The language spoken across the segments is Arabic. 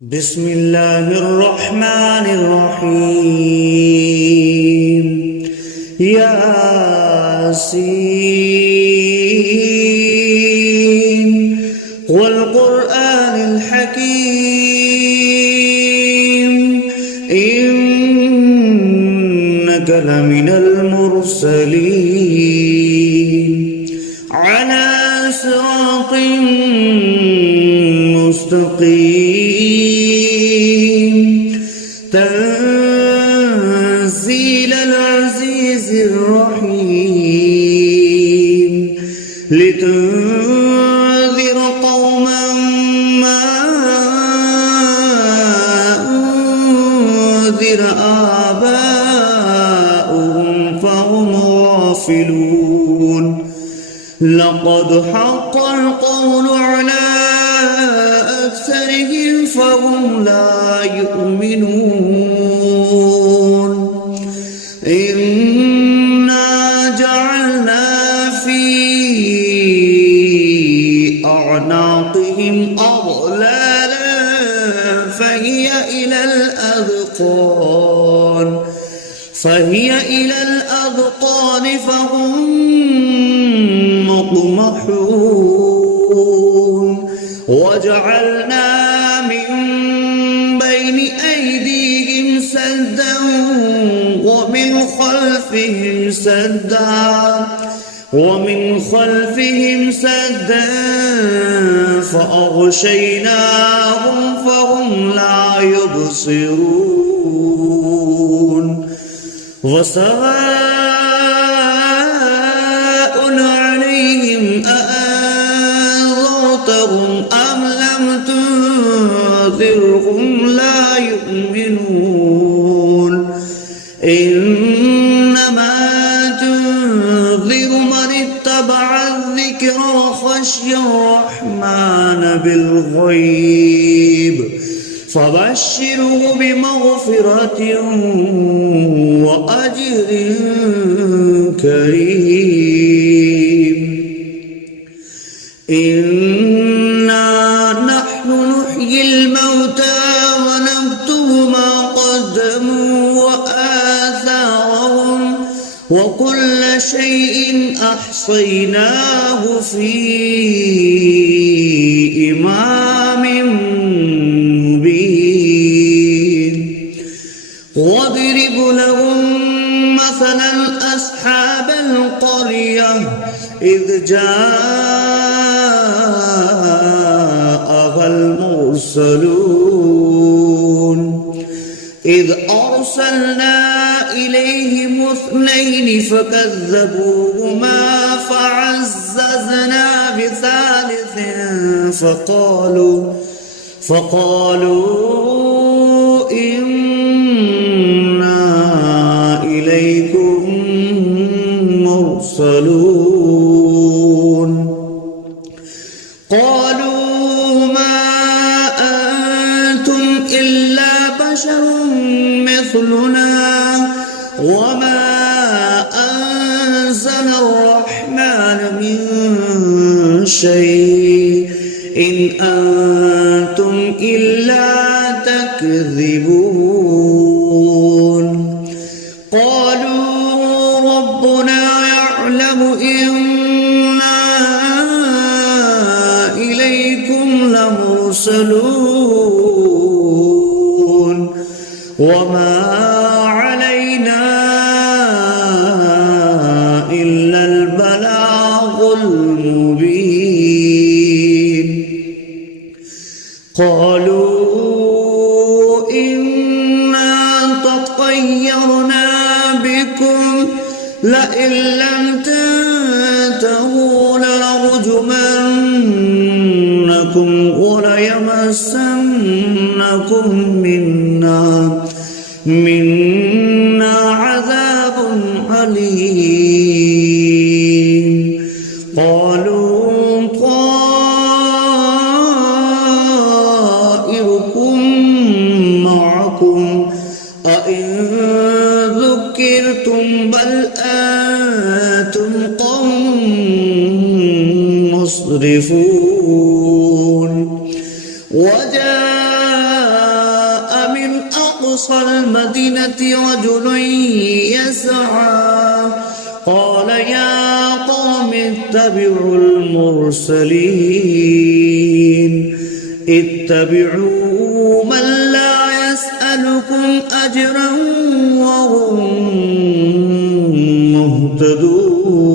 بسم الله الرحمن الرحيم. ياسين والقرآن الحكيم إنك لمن المرسلين على صراط مستقيم تنزيل العزيز الرحيم لتنذر قوما ما أنذر آباؤهم فهم غافلون لقد حق القول على أكثرهم فهم لا يؤمنون إنا جعلنا في أعناقهم أغلالا فهي إلى الأذقان فهم مقمحون وجعلنا من بين أيديهم سدا ومن خلفهم سدا فأغشيناهم فهم لا يبصرون وسواء عليهم أأنذرتهم أم لم تنذرهم لا يؤمنون إنما تنذر من اتبع الذكر وخشي الرحمن بالغيب فبشره بمغفرة وأجر كريم إنا نحن نحيي الموتى ونكتب ما قدموا وآثارهم وكل شيء أحصيناه في إمام مبين واضرب لهم مثلا أصحاب القرية إذ جاءها المرسلون إذ أرسلنا إليهم 2 فكذبوهما فعززنا بثالث فقالوا إنا إليكم مرسلون قالوا ما أنتم إلا بشر مثلنا وما أنزل الرحمن من شيء إن أنتم إلا تكذبون قالوا ربنا يعلم إنا إليكم لمرسلون وما علينا إلا البلاغ المبين قالوا إنا تطيرنا بكم لئن لم تنتهوا لنرجمنكم وليمسنكم منا عذاب أليم قالوا طائركم معكم أئن ذكرتم بل أنتم قوم مسرفون وجاء أقصى المدينة رجل يسعى قال يا قوم اتبعوا المرسلين اتبعوا من لا يسألكم أجرا وهم مهتدون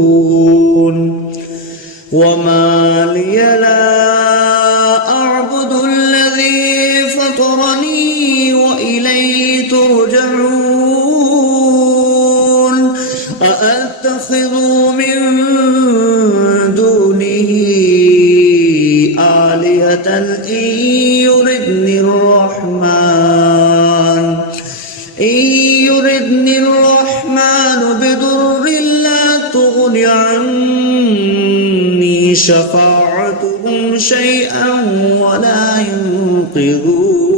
وما لي لا أعبد الذي فطرني وإليه ترجعون أأتخذ من دونه آلهة إن يردني الرحمن بضر لا تغن عني شفاعتهم شيئا ولا ينقذون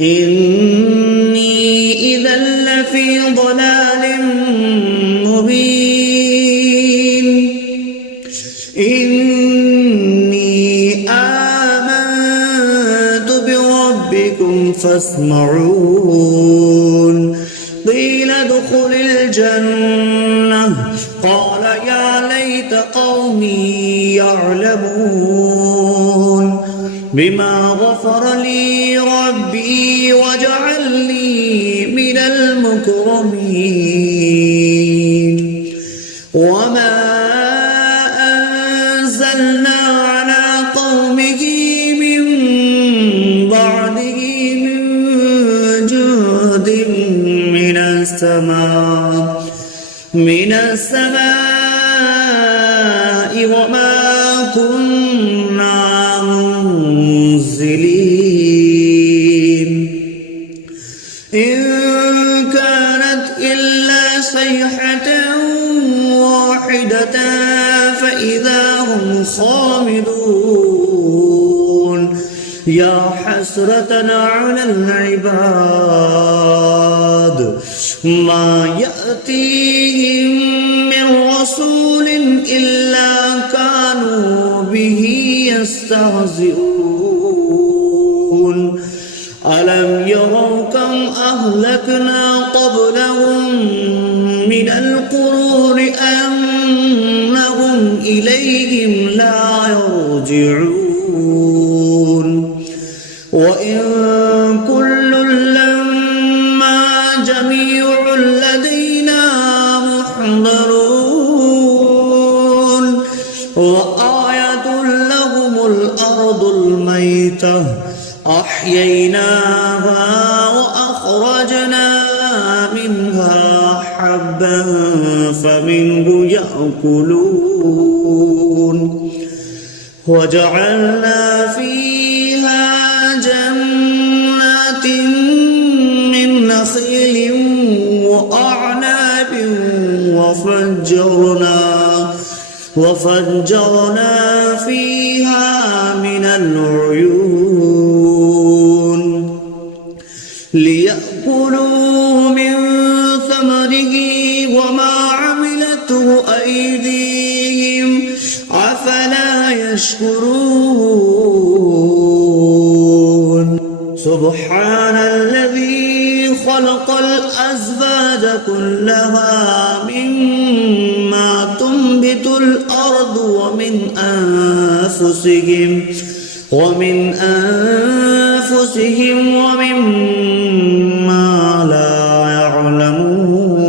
إني إذا لفي ضلال مبين إني آمنت بربكم فاسمعون قيل ادخل الجنة قال يا ليت قومي يعلمون بما غفر لي ربي وجعلني من المكرمين وما أنزلنا على قومه من بعده من جود من السماء وما كنا منزلين إن كانت إلا صيحة واحدة فإذا هم خامدون يا حسرة على العباد ما يأتيهم من رسول إلا كانوا به يستهزئون ألم يروا كم أهلكنا قبلهم من القرون أنهم إليهم لا يرجعون وإن كل لما جميع لدينا محضرون وآية لهم الأرض الميتة أحييناها وأخرجنا منها حبا فمنه يأكلون وجعلنا فيها جنات من نخيل وأعناب وفجرنا فيها من العيون ليأكلوا من ثمره وما عملته أيديهم أفلا يشكرون سبحان الذي خلق الأزواج كلها مما تنبت الأرض ومن أنفسهم ومما لا يعلمون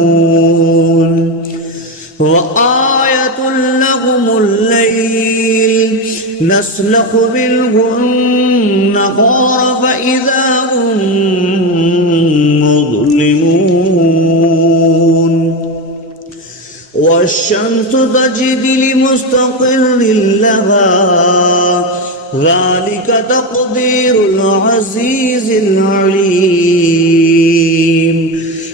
وآية لهم الليل نسلخ منه النهار فإذا هم مظلمون والشمس تجري لمستقر لها ذلك تقدير العزيز العليم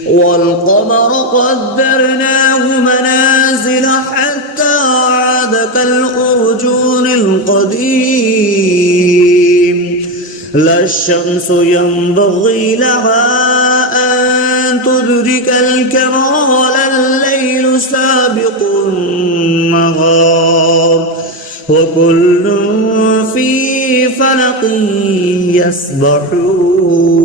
والقمر قدرناه منازل حتى عاد كالأرجون القديم لا الشمس ينبغي لها أن تدرك الكمال الليل سابق النهار وكل في فلق يسبحون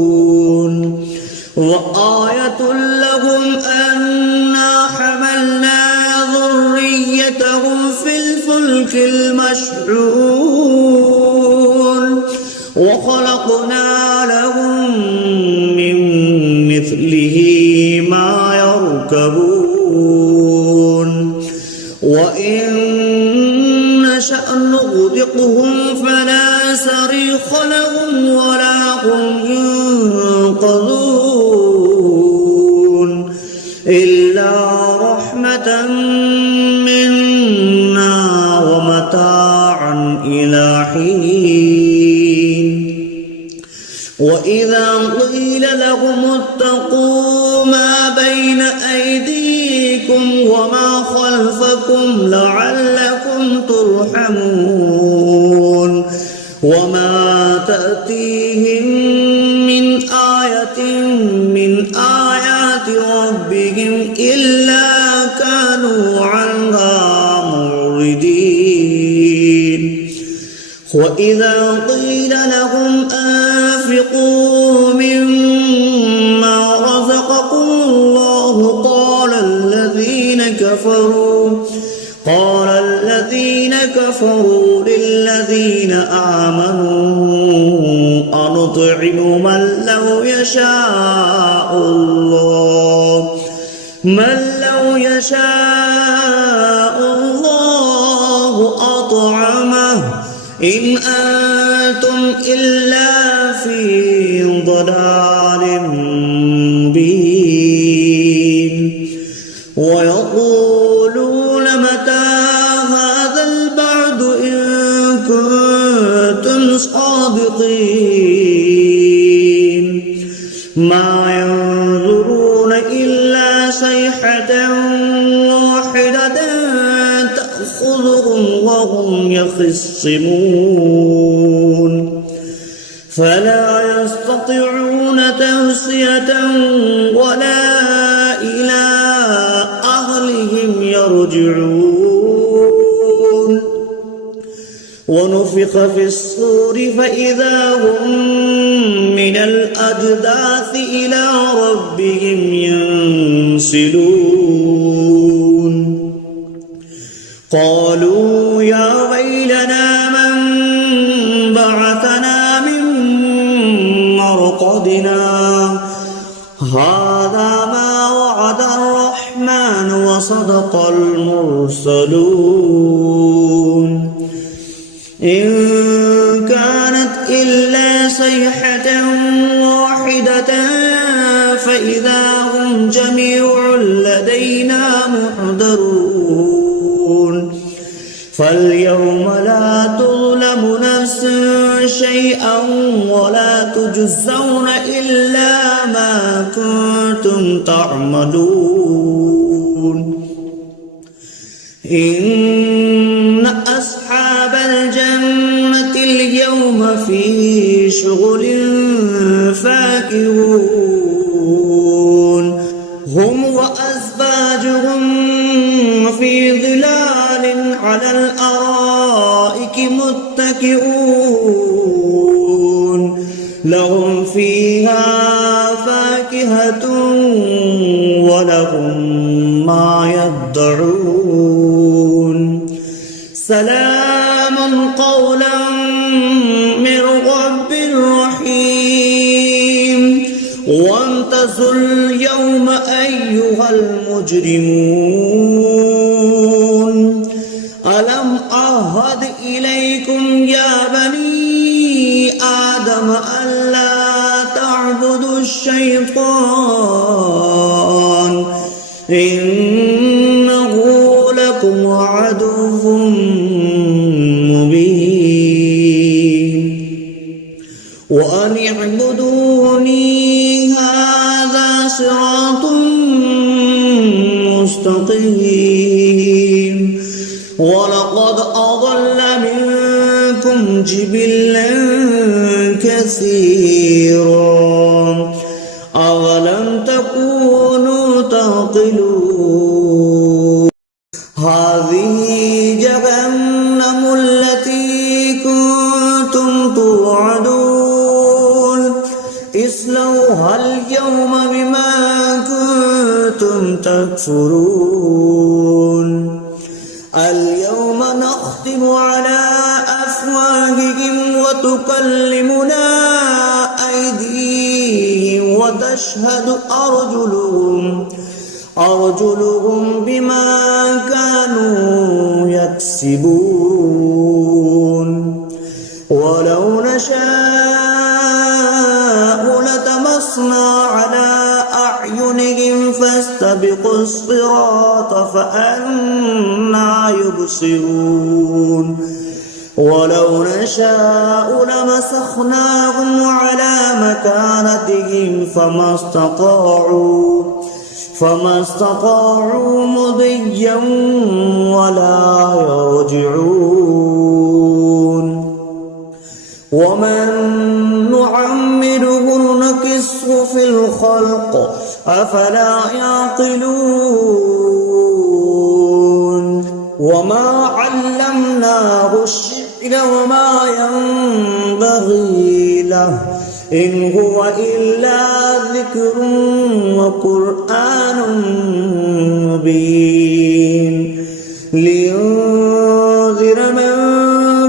وآية لهم أنا حملنا ذريتهم في الفلك المشحون وخلقنا لهم من مثله ما يركبون وإن نشأ نغرقهم فلا صريخ لهم ولا هم ينقذون إلا رحمة منا ومتاعا إلى حين وإذا قيل لهم اتقوا ما بين أيديكم وما خلفكم لعلكم ترحمون وما تأتيهم من آية من آيات ربهم إلا كانوا عنها معرضين وإذا قيل لهم أنفقوا مما رزقكم الله قال الذين كفروا للذين آمنوا أنطعم من لو يشاء الله أطعمه إن أنتم إلا في ضلال مبين ويقولون متى هذا البعد إن كنتم صادقين ما ينظرون إلا صيحة واحدة تأخذهم وهم يخصمون فلا يستطيعون توصية ولا إلى أهلهم يرجعون ونفخ في الصور فإذا هم من الأجداث إلى ربهم ينسلون قالوا يا ويلنا من بعثنا من مرقدنا هذا ما وعد الرحمن وصدق المرسلون إن كانت إلا صيحة واحدة فإذا هم جميع لدينا محضرون فاليوم لا تظلم نفس شيئا ولا تجزون إلا ما كنتم تعملون إن أصحاب الجنة اليوم في شغل فاكهون هم وأزواجهم في ظلال على الأرائك متكئون لهم فيها فاكهة ولهم ما يدعون سلام قولا من رب رحيم وامتازوا اليوم أيها المجرمون ألم أعهد إليكم يا بني آدم ألا تعبدوا الشيطان إنه لكم عدو مبين وأن اعبدوني هذا صراط مستقيم ولقد أضل منكم جبلا كثيرا أولم تكونوا تعقلون هذه جهنم التي كنتم توعدون اصلوها اليوم بما كنتم تكفرون اليوم نختم على أفواههم وتكلمنا أيديهم وتشهد أرجلهم بما كانوا يكسبون ولو نشاء لتمسنا على أعينهم فاستبقوا الصراط فأنى يبصرون ولو نشاء لمسخناهم على مكانتهم فما استطاعوا مضيا ولا يرجعون ومن نعمره نكسه في الخلق أفلا يعقلون وما علمناه الشعر وما ينبغي له إن هو إلا ذكر وقرآن مبين لينذر من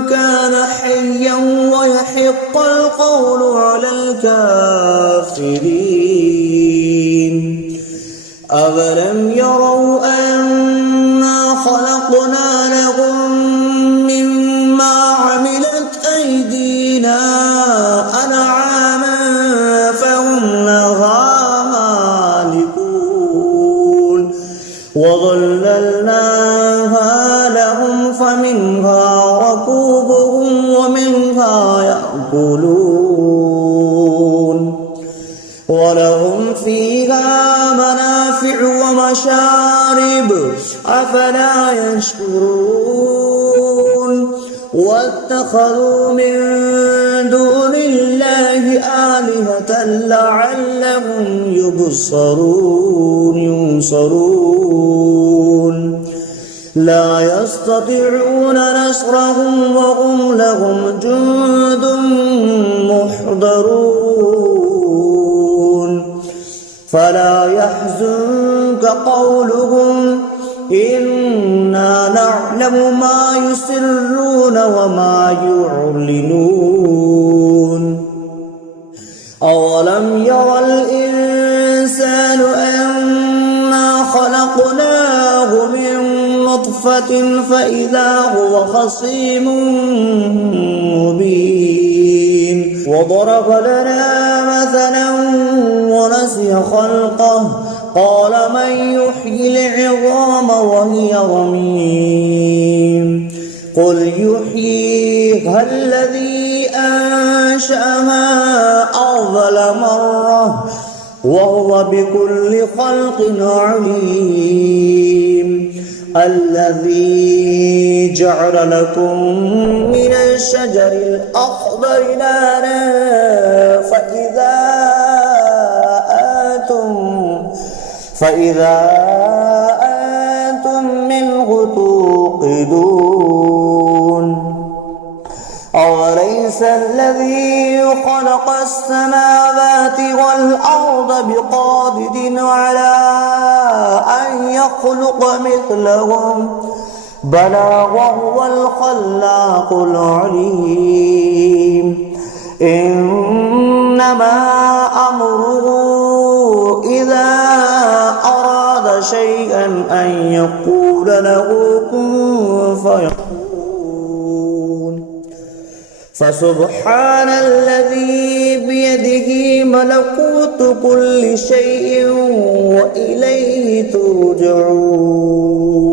كان حيا ويحق القول على الكافرين أولم يروا أنا خلقنا لهم مما عملت أيدينا أنعاما فهم لها مالكون وظللناها لهم فمنها ركوبهم ومنها يأكلون ولهم فيها منافع ومشارب أفلا يشكرون واتخذوا من دون الله آلهة لعلهم ينصرون لا يستطيعون نصرهم وهم لهم جند محضرون فلا يحزنك قولهم إنا نعلم ما يسرون وما يعلنون أولم يرى الإنسان أنا خلقناه من نطفة فإذا هو خصيم مبين وضرب لنا مثلا ونسي خلقه قال من يحيي العظام وهي رميم قل يحييها الذي أنشأها أول مرة وهو بكل خلق عليم الذي جعل لكم من الشجر الأخضر نارا فإذا أنتم منه توقدون أوليس الذي خلق السماوات والأرض بقادر على أن يخلق مثلهم بلى وهو الخلاق العليم إنما أمره إذا أراد شيئا أن يقول له كن فيكون فسبحان الذي بيده ملكوت كل شيء وإليه ترجعون.